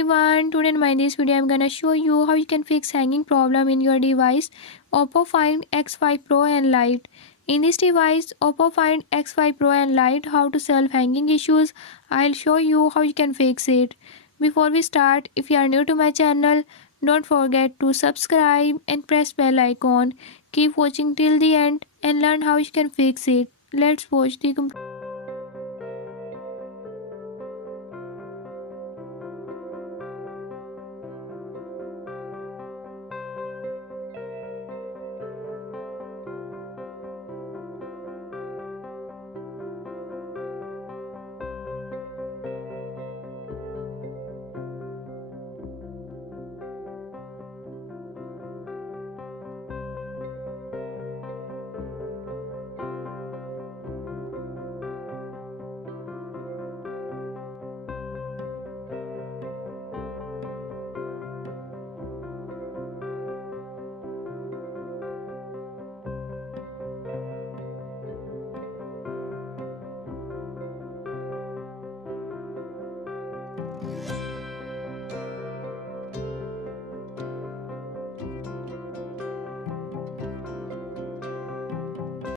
everyone, today in my this video I'm gonna show you how you can fix hanging problem in your device Oppo Find X5 Pro and Lite. In this device Oppo Find X5 Pro and Lite, how to solve hanging issues. I'll show you how you can fix it. Before we start, if you are new to my channel, don't forget to subscribe and press bell icon. Keep watching till the end and learn how you can fix it. Let's watch the